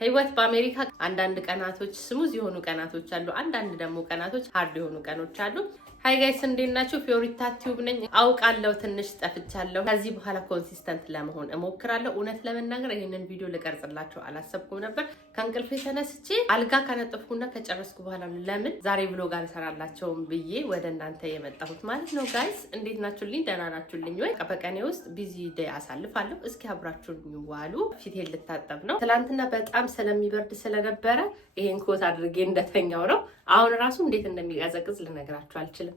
ህይወት በአሜሪካ አንዳንድ ቀናቶች ስሙዝ የሆኑ ቀናቶች አሉ፣ አንዳንድ ደግሞ ቀናቶች ሃርድ የሆኑ ቀኖች አሉ። ሃይ ጋይስ እንዴት ናችሁ? ፊዮሪታ ቲዩብ ነኝ። አውቃለሁ ትንሽ ጠፍቻለሁ። ከዚህ በኋላ ኮንሲስተንት ለመሆን እሞክራለሁ። እውነት ለመናገር ይሄንን ቪዲዮ ልቀርጽላችሁ አላሰብኩም ነበር። ከእንቅልፌ ተነስቼ አልጋ ካነጠፍኩና ከጨረስኩ በኋላ ለምን ዛሬ ብሎግ አልሰራላቸውም ብዬ ወደ እናንተ የመጣሁት ማለት ነው። ጋይስ እንዴት ናችሁልኝ? ደህና ናችሁልኝ ወይ? በቀኔ ውስጥ ቢዚ ዴይ አሳልፋለሁ። እስኪ አብራችሁኝ ዋሉ። ፊቴን ልታጠብ ነው። ትናንትና በጣም ስለሚበርድ ስለነበረ ይሄን ኮት አድርጌ እንደተኛው ነው። አሁን ራሱ እንዴት እንደሚቀዘቅዝ ልነግራችሁ አልችልም።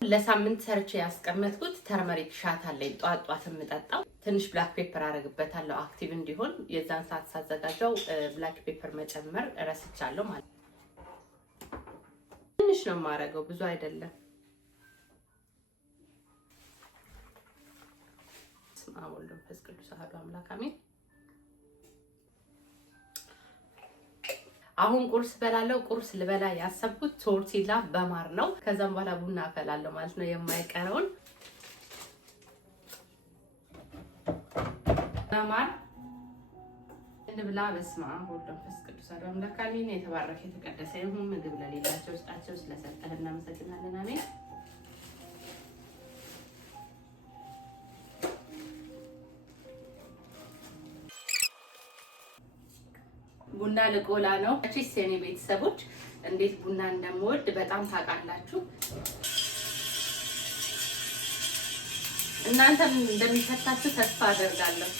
ለሳምንት ሰርቼ ያስቀመጥኩት ተርመሪክ ሻት አለኝ። ጧት ጧት የምጠጣው ትንሽ ብላክ ፔፐር አደርግበታለሁ አክቲቭ እንዲሆን። የዛን ሰዓት ሳዘጋጀው ብላክ ፔፐር መጨመር ረስቻለሁ ማለት ነው። ትንሽ ነው የማደርገው፣ ብዙ አይደለም። ስመ አብ ወወልድ ወመንፈስ ቅዱስ አሐዱ አምላክ አሜን። አሁን ቁርስ በላለው። ቁርስ ልበላ ያሰብኩት ቶርቲላ በማር ነው። ከዛም በኋላ ቡና አፈላለው ማለት ነው የማይቀረውን በማር እንብላ። በስመ አብ ወወልድ ወመንፈስ ቅዱስ አሐዱ አምላክ አሜን። የተባረከ የተቀደሰ ይሁን። ምግብ ለሌላቸው ስጣቸው፣ ስለሰጠህ እናመሰግናለን። አሜን። ቡና ልቆላ ነው። እቺስ የኔ ቤተሰቦች እንዴት ቡና እንደምወድ በጣም ታውቃላችሁ። እናንተም እንደሚፈታችሁ ተስፋ አደርጋለሁ።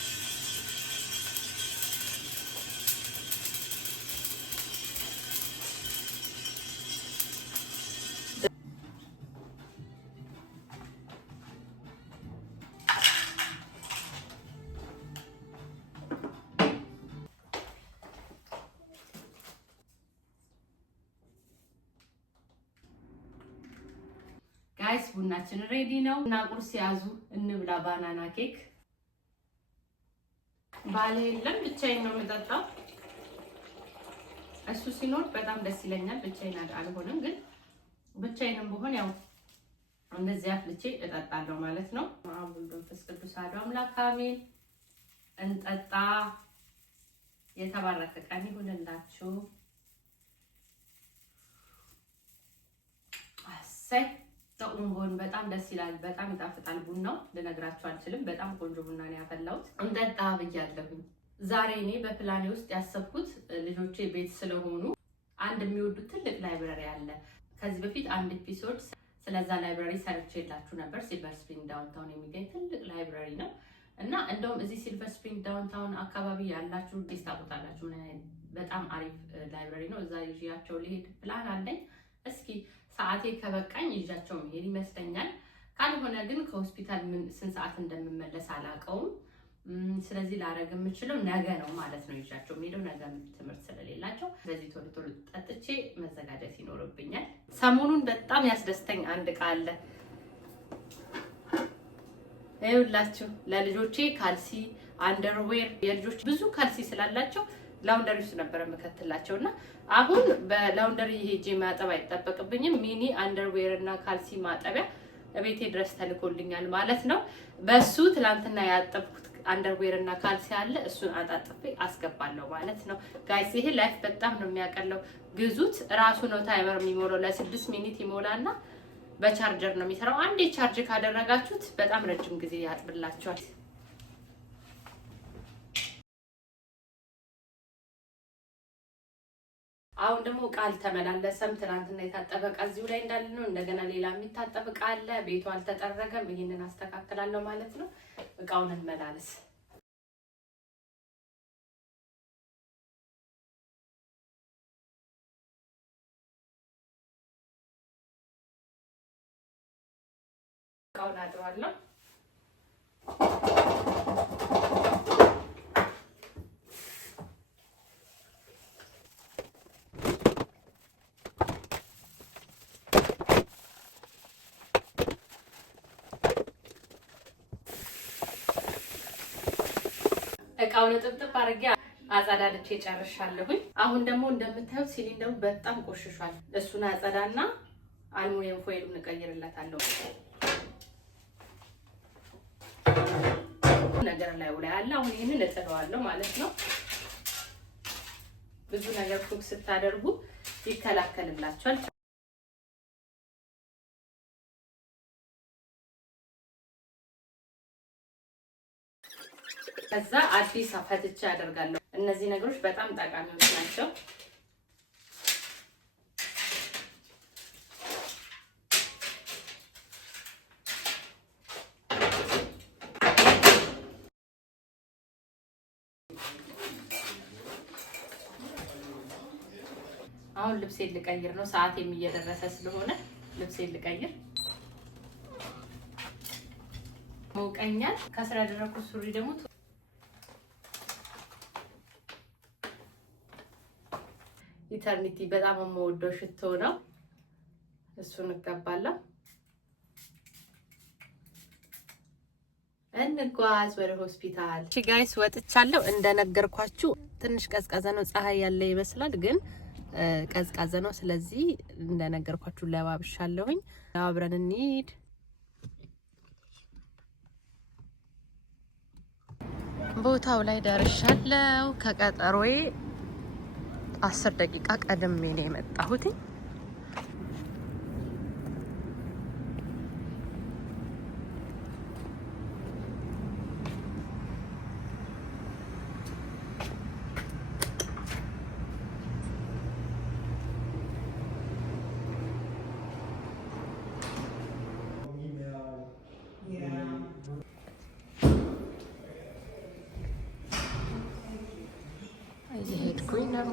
ጋይስ ቡናችን ሬዲ ነው እና ቁርስ ያዙ እንብላ። ባናና ኬክ ባለ የለም፣ ብቻዬን ነው የምጠጣው። እሱ ሲኖር በጣም ደስ ይለኛል። ብቻዬን አልሆንም፣ ግን ብቻዬንም ብሆን ያው እንደዚህ አፍልቼ እጠጣለሁ ማለት ነው። አብ ወልድ መንፈስ ቅዱስ አሐዱ አምላክ አሜን። እንጠጣ። የተባረከ ቀን ይሁንላችሁ። አሰይ ጣዕሙን በጣም ደስ ይላል። በጣም ይጣፍጣል ቡናው። ልነግራችሁ አልችልም። በጣም ቆንጆ ቡና ነው ያፈላሁት። እንጠጣ ብያለሁኝ። ዛሬ እኔ በፕላኔ ውስጥ ያሰብኩት ልጆቼ ቤት ስለሆኑ አንድ የሚወዱት ትልቅ ላይብረሪ አለ። ከዚህ በፊት አንድ ኤፒሶድ ስለዛ ላይብረሪ ሰርቼላችሁ ነበር። ሲልቨር ስፕሪንግ ዳውንታውን የሚገኝ ትልቅ ላይብረሪ ነው እና እንደውም እዚህ ሲልቨር ስፕሪንግ ዳውንታውን አካባቢ ያላችሁ ዲስ ታውቁታላችሁ። በጣም አሪፍ ላይብረሪ ነው። እዛ ይዣቸው ልሄድ ፕላን አለኝ። እስኪ ሰዓቴ ከበቃኝ ይዣቸው መሄድ ይመስለኛል። ካልሆነ ግን ከሆስፒታል ስንት ሰዓት እንደምመለስ አላውቀውም። ስለዚህ ላደርግ የምችለው ነገ ነው ማለት ነው። ይዣቸው የምሄደው ነገ ትምህርት ስለሌላቸው፣ ስለዚህ ቶሎ ቶሎ ጠጥቼ መዘጋጀት ይኖርብኛል። ሰሞኑን በጣም ያስደስተኝ አንድ ዕቃ አለ። ይኸውላችሁ ለልጆቼ ካልሲ፣ አንደርዌር። የልጆች ብዙ ካልሲ ስላላቸው ላውንደሪ ውስጥ ነበር የምከትላቸው እና አሁን በላውንደሪ ሄጄ ማጠብ አይጠበቅብኝም። ሚኒ አንደርዌር እና ካልሲ ማጠቢያ ቤቴ ድረስ ተልኮልኛል ማለት ነው። በሱ ትላንትና ያጠብኩት አንደርዌር እና ካልሲ አለ። እሱን አጣጥፌ አስገባለሁ ማለት ነው። ጋይስ ይሄ ላይፍ በጣም ነው የሚያቀለው። ግዙት። ራሱ ነው ታይመር የሚሞላው። ለ6 ሚኒት ይሞላና በቻርጀር ነው የሚሰራው። አንዴ ቻርጅ ካደረጋችሁት በጣም ረጅም ጊዜ ያጥብላችኋል። አሁን ደግሞ ዕቃ አልተመላለሰም። ትናንትና የታጠበ ዕቃ እዚሁ ላይ እንዳለ ነው። እንደገና ሌላ የሚታጠብ ዕቃ አለ። ቤቱ አልተጠረገም። ይሄንን አስተካክላለሁ ማለት ነው። ዕቃውን እንመላለስ። እቃውን አጥባለሁ። እቃውን ጥብጥብ አድርጌ አጸዳድቼ ጨርሻለሁኝ። አሁን ደግሞ እንደምታዩት ሲሊንደሩ በጣም ቆሽሿል። እሱን አጸዳና አልሙኒየም ፎይሉን እቀይርለታለሁ። ነገር ላይ አለ። አሁን ይሄንን እጥለዋለሁ ማለት ነው። ብዙ ነገር ኩክ ስታደርጉ ይከላከልላችኋል። ከዛ አዲስ አፈትቼ አደርጋለሁ። እነዚህ ነገሮች በጣም ጠቃሚዎች ናቸው። አሁን ልብሴን ልቀይር ነው። ሰዓቴም እየደረሰ ስለሆነ ልብሴን ልቀይር። ሞቀኛል። ከስራ ያደረኩት ሱሪ ደግሞ ኢተርኒቲ በጣም የምወደው ሽቶ ነው። እሱን እቀባለሁ። እንጓዝ ወደ ሆስፒታል። እሺ ጋይስ ወጥቻለሁ። እንደነገርኳችሁ ትንሽ ቀዝቃዛ ነው። ፀሐይ ያለ ይመስላል ግን ቀዝቃዛ ነው። ስለዚህ እንደነገርኳችሁ ለባብሻለሁኝ። አብረን እንሂድ። ቦታው ላይ ደርሻለሁ። ከቀጠሮዬ 10 ደቂቃ ቀድሜ ነው የመጣሁት። እየሄድኩኝ ነው።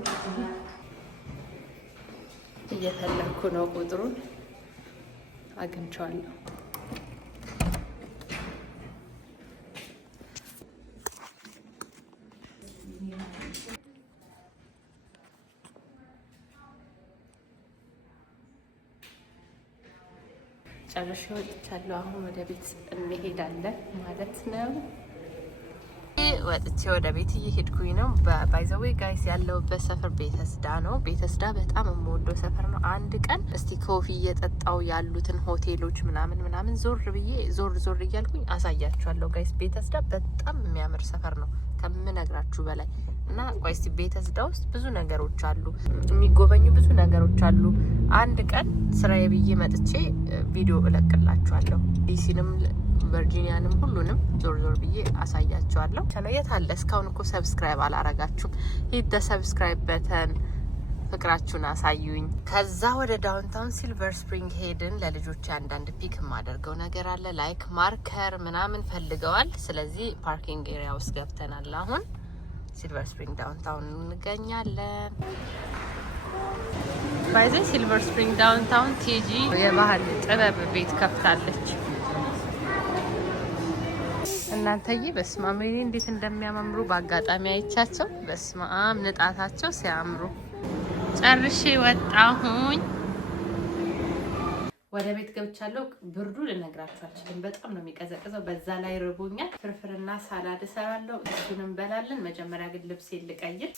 እየፈለኩ ነው። ቁጥሩን አግኝቼዋለሁ። ጨርሼ ወጥቻለሁ። አሁን ወደ ቤት እንሄዳለን ማለት ነው። ወጥቼ ወደ ቤት እየሄድኩኝ ነው። ባይዘዌ ጋይስ ያለሁበት ሰፈር ቤተስዳ ነው። ቤተስዳ በጣም የምወደው ሰፈር ነው። አንድ ቀን እስቲ ኮፊ እየጠጣው ያሉትን ሆቴሎች ምናምን ዞር እያልኩኝ አሳያችኋለሁ ጋይስ። ቤተስዳ በጣም የሚያምር ሰፈር ነው ከምነግራችሁ በላይ እና ቆይ እስቲ ቤተስዳ ውስጥ ብዙ ነገሮች አሉ፣ የሚጎበኙ ብዙ ነገሮች አሉ። አንድ ቀን ስራዬ ብዬ መጥቼ ቪዲዮ እለቅላችኋለሁ። ዲሲንም ቨርጂኒያንም ሁሉንም ዞር ብዬ አሳያችኋለሁ። የት አለ? እስካሁን እኮ ሰብስክራይብ አላረጋችሁም። ሂት ሰብስክራይብ በተን ፍቅራችሁን አሳዩኝ። ከዛ ወደ ዳውንታውን ሲልቨር ስፕሪንግ ሄድን። ለልጆች አንዳንድ ፒክ የማደርገው ነገር አለ። ላይክ ማርከር ምናምን ፈልገዋል። ስለዚህ ፓርኪንግ ኤሪያ ውስጥ ገብተናል። አሁን ሲልቨር ስፕሪንግ ዳውንታውን እንገኛለን። ባይዘ ሲልቨር ስፕሪንግ ዳውንታውን ቲጂ የባህል ጥበብ ቤት ከፍታለች። እናንተዬ በስማም እንዴት እንደሚያማምሩ በአጋጣሚ አይቻቸው። በስማም ንጣታቸው ሲያምሩ ጨርሼ ወጣሁኝ። ወደ ቤት ገብቻለሁ። ብርዱ ልነግራችሁ አልችልም። በጣም ነው የሚቀዘቅዘው። በዛ ላይ ርቦኛል። ፍርፍርና ሳላድ እሰራለሁ። እሱን እንበላለን። መጀመሪያ ግን ልብሴን ልቀይር።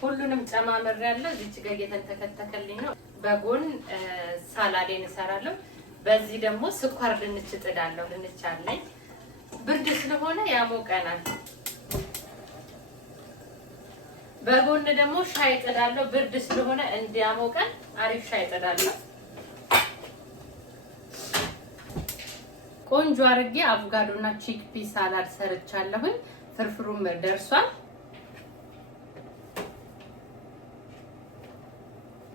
ሁሉንም ጨማምር ያለው እዚች ጋር እየተንተከተከልኝ ነው። በጎን ሳላዴን እሰራለሁ። በዚህ ደግሞ ስኳር ድንች ጥዳለሁ። ድንች አለኝ። ብርድ ስለሆነ ያሞቀናል። በጎን ደግሞ ሻይ ጥዳለሁ። ብርድ ስለሆነ እንዲያሞቀን አሪፍ ሻይ ጥዳለሁ። ቆንጆ አድርጌ አቮካዶና ቺክፒ ሳላድ ሰርቻለሁኝ። ፍርፍሩም ደርሷል።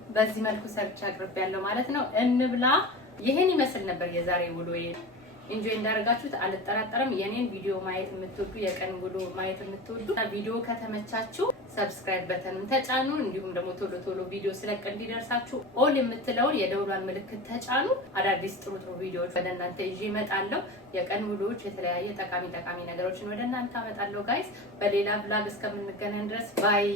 በዚህ መልኩ ሰርቻ አቅርቤያለሁ ማለት ነው። እንብላ። ይሄን ይመስል ነበር የዛሬ ውሎዬ። ኢንጆይ እንዳደረጋችሁት አልጠራጠርም። የኔን ቪዲዮ ማየት የምትወዱ የቀን ውሎ ማየት የምትወዱ ቪዲዮ ከተመቻችሁ ሰብስክራይብ በተኑን ተጫኑ። እንዲሁም ደግሞ ቶሎ ቶሎ ቪዲዮ ስለቅ እንዲደርሳችሁ ኦል የምትለውን የደውሏን ምልክት ተጫኑ። አዳዲስ ጥሩ ጥሩ ቪዲዮዎች ወደ እናንተ ይዤ እመጣለሁ። የቀን ውሎዎች፣ የተለያየ ጠቃሚ ነገሮችን ወደ እናንተ አመጣለሁ። ጋይስ በሌላ ብላግ እስከምንገናኝ ድረስ ባይ